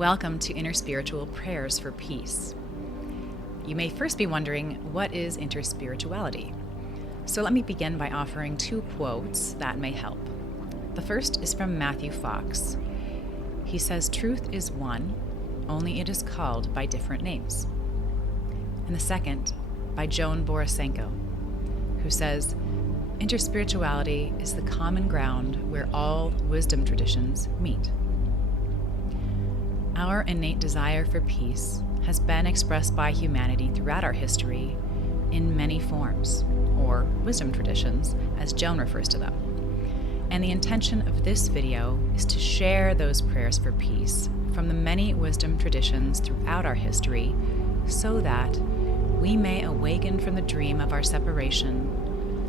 Welcome to Interspiritual Prayers for Peace. You may first be wondering, what is interspirituality? So let me begin by offering two quotes that may help. The first is from Matthew Fox. He says, "Truth is one, only it is called by different names." And the second, by Joan Borysenko, who says, "Interspirituality is the common ground where all wisdom traditions meet." Our innate desire for peace has been expressed by humanity throughout our history in many forms, or wisdom traditions, as Joan refers to them. And the intention of this video is to share those prayers for peace from the many wisdom traditions throughout our history so that we may awaken from the dream of our separation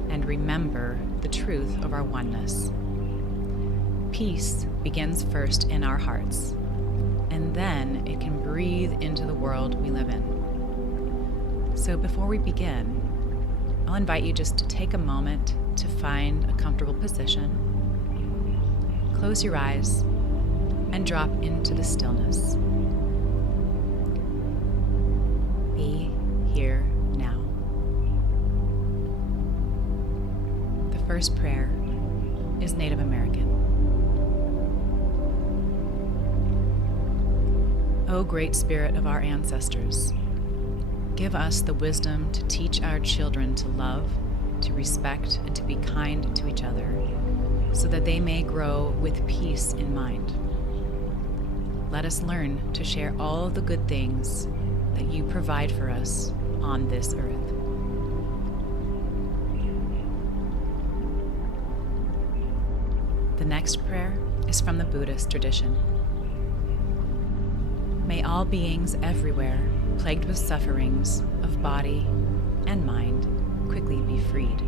and remember the truth of our oneness. Peace begins first in our hearts, and then it can breathe into the world we live in. So before we begin, I'll invite you just to take a moment to find a comfortable position, close your eyes, and drop into the stillness. Be here now. The first prayer is Native American. O great spirit of our ancestors, give us the wisdom to teach our children to love, to respect, and to be kind to each other, so that they may grow with peace in mind. Let us learn to share all of the good things that you provide for us on this earth. The next prayer is from the Buddhist tradition. May all beings everywhere plagued with sufferings of body and mind quickly be freed.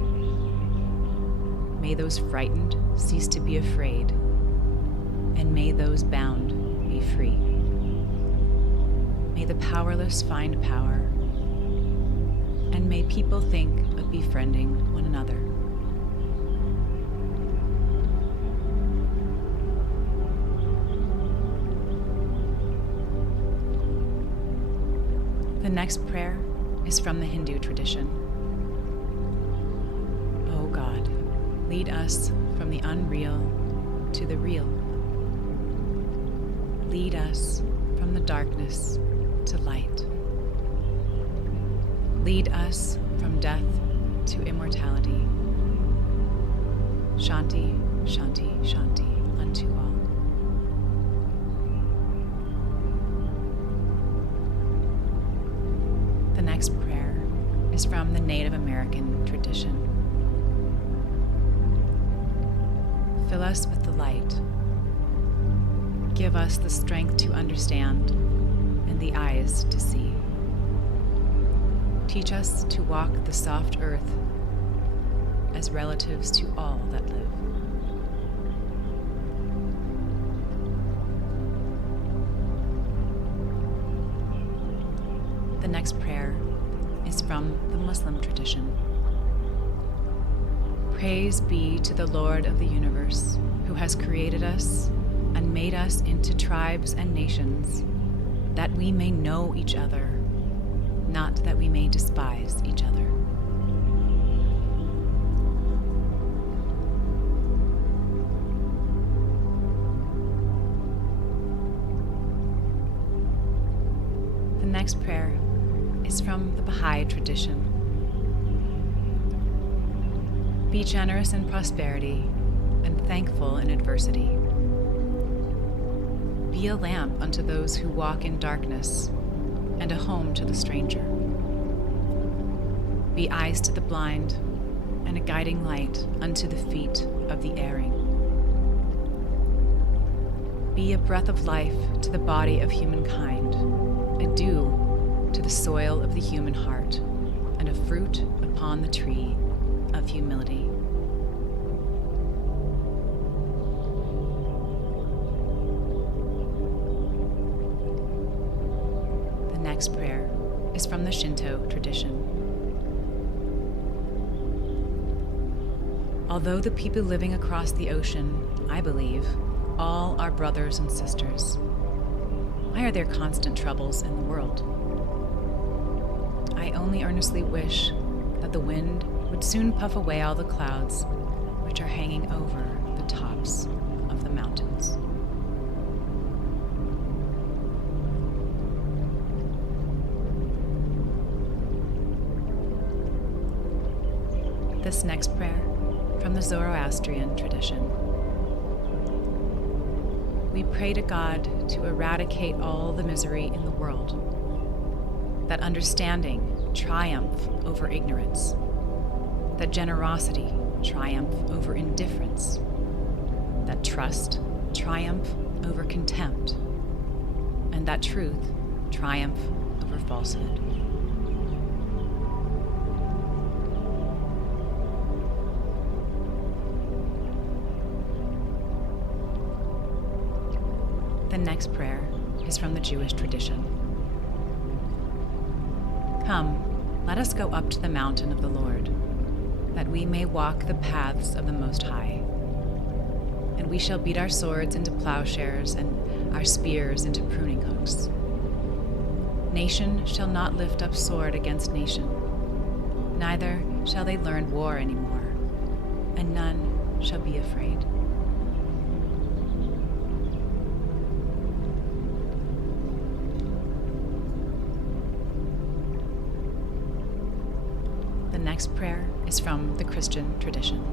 May those frightened cease to be afraid, and may those bound be free. May the powerless find power, and may people think of befriending one another. The next prayer is from the Hindu tradition. O God, lead us from the unreal to the real. Lead us from the darkness to light. Lead us from death to immortality. Shanti, Shanti, Shanti unto all. The next prayer is from the Native American tradition. Fill us with the light. Give us the strength to understand and the eyes to see. Teach us to walk the soft earth as relatives to all that live. The next prayer is from the Muslim tradition. Praise be to the Lord of the universe, who has created us and made us into tribes and nations, that we may know each other, not that we may despise each other. The next prayer is from the Baha'i tradition. Be generous in prosperity and thankful in adversity. Be a lamp unto those who walk in darkness and a home to the stranger. Be eyes to the blind and a guiding light unto the feet of the erring. Be a breath of life to the body of humankind, a dew to the soil of the human heart, and a fruit upon the tree of humility. The next prayer is from the Shinto tradition. Although the people living across the ocean, I believe, all are brothers and sisters, Why are there constant troubles in the world? I only earnestly wish that the wind would soon puff away all the clouds which are hanging over the tops of the mountains. This next prayer from the Zoroastrian tradition. We pray to God to eradicate all the misery in the world, that understanding triumph over ignorance, that generosity triumph over indifference, that trust triumph over contempt, and that truth triumph over falsehood. The next prayer is from the Jewish tradition. Come, let us go up to the mountain of the Lord, that we may walk the paths of the Most High. And we shall beat our swords into plowshares and our spears into pruning hooks. Nation shall not lift up sword against nation, neither shall they learn war anymore, and none shall be afraid. The next prayer is from the Christian tradition.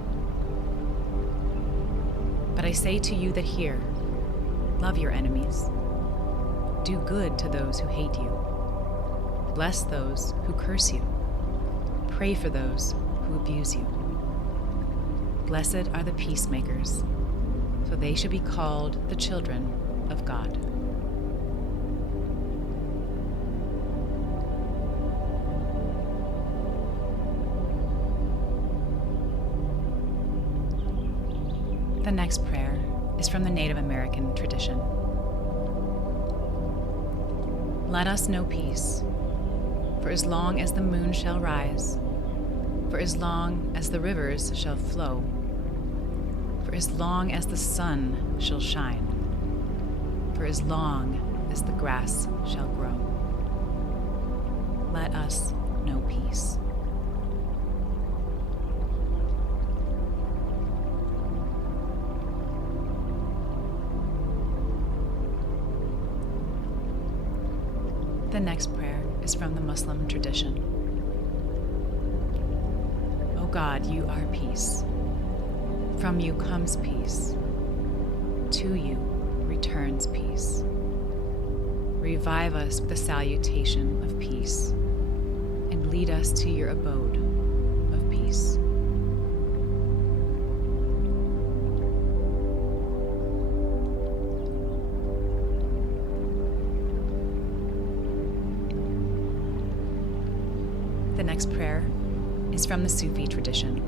But I say to you that hear, love your enemies. Do good to those who hate you. Bless those who curse you. Pray for those who abuse you. Blessed are the peacemakers, for they shall be called the children of God. The next prayer is from the Native American tradition. Let us know peace, for as long as the moon shall rise, for as long as the rivers shall flow, for as long as the sun shall shine, for as long as the grass shall grow. Let us know peace. The next prayer is from the Muslim tradition. O God, you are peace. From you comes peace. To you returns peace. Revive us with the salutation of peace, and lead us to your abode of peace. The next prayer is from the Sufi tradition.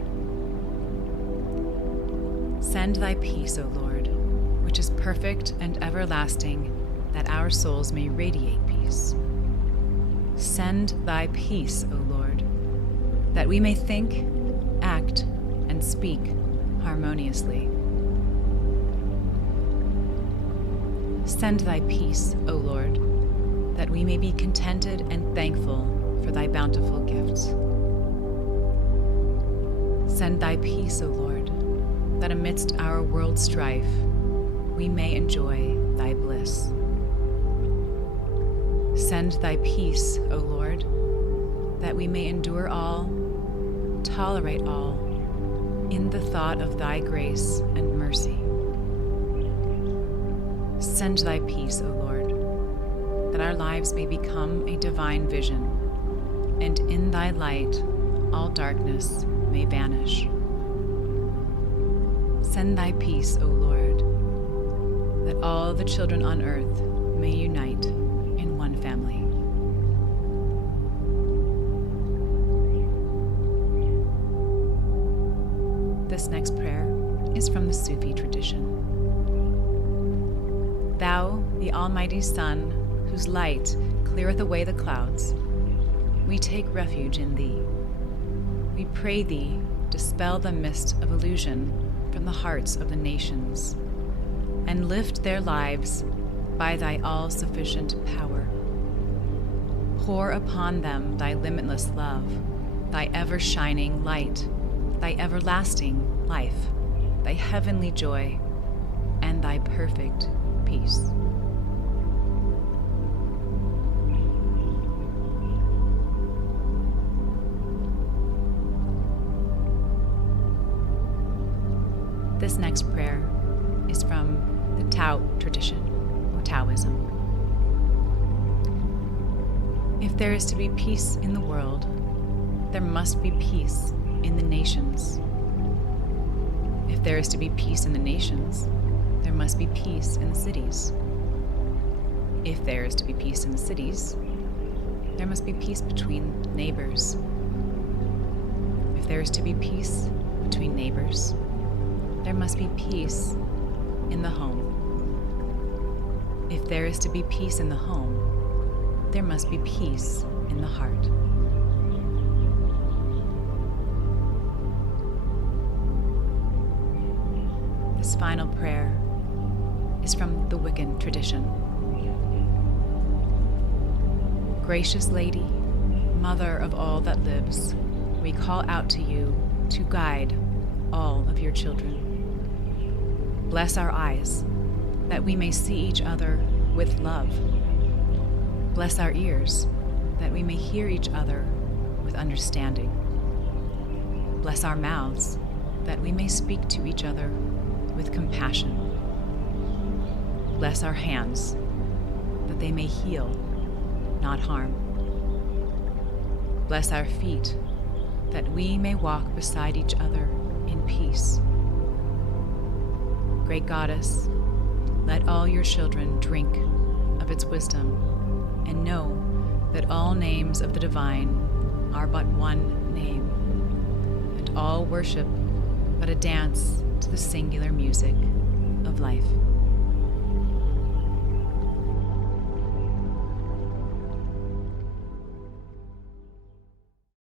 Send thy peace, O Lord, which is perfect and everlasting, that our souls may radiate peace. Send thy peace, O Lord, that we may think, act, and speak harmoniously. Send thy peace, O Lord, that we may be contented and thankful for thy bountiful gifts. Send thy peace, O Lord, that amidst our world strife, we may enjoy thy bliss. Send thy peace, O Lord, that we may endure all, tolerate all, in the thought of thy grace and mercy. Send thy peace, O Lord, that our lives may become a divine vision, and in thy light all darkness may vanish. Send thy peace, O Lord, that all the children on earth may unite in one family. This next prayer is from the Sufi tradition. Thou, the Almighty Sun, whose light cleareth away the clouds, we take refuge in thee. We pray thee, dispel the mist of illusion from the hearts of the nations, and lift their lives by thy all-sufficient power. Pour upon them thy limitless love, thy ever-shining light, thy everlasting life, thy heavenly joy, and thy perfect peace. This next prayer is from the Tao tradition, or Taoism. If there is to be peace in the world, there must be peace in the nations. If there is to be peace in the nations, there must be peace in the cities. If there is to be peace in the cities, there must be peace between neighbors. If there is to be peace between neighbors, there must be peace in the home. If there is to be peace in the home, there must be peace in the heart. This final prayer is from the Wiccan tradition. Gracious Lady, Mother of all that lives, we call out to you to guide all of your children. Bless our eyes, that we may see each other with love. Bless our ears, that we may hear each other with understanding. Bless our mouths, that we may speak to each other with compassion. Bless our hands, that they may heal, not harm. Bless our feet, that we may walk beside each other in peace. Great Goddess, let all your children drink of its wisdom and know that all names of the divine are but one name, and all worship but a dance to the singular music of life.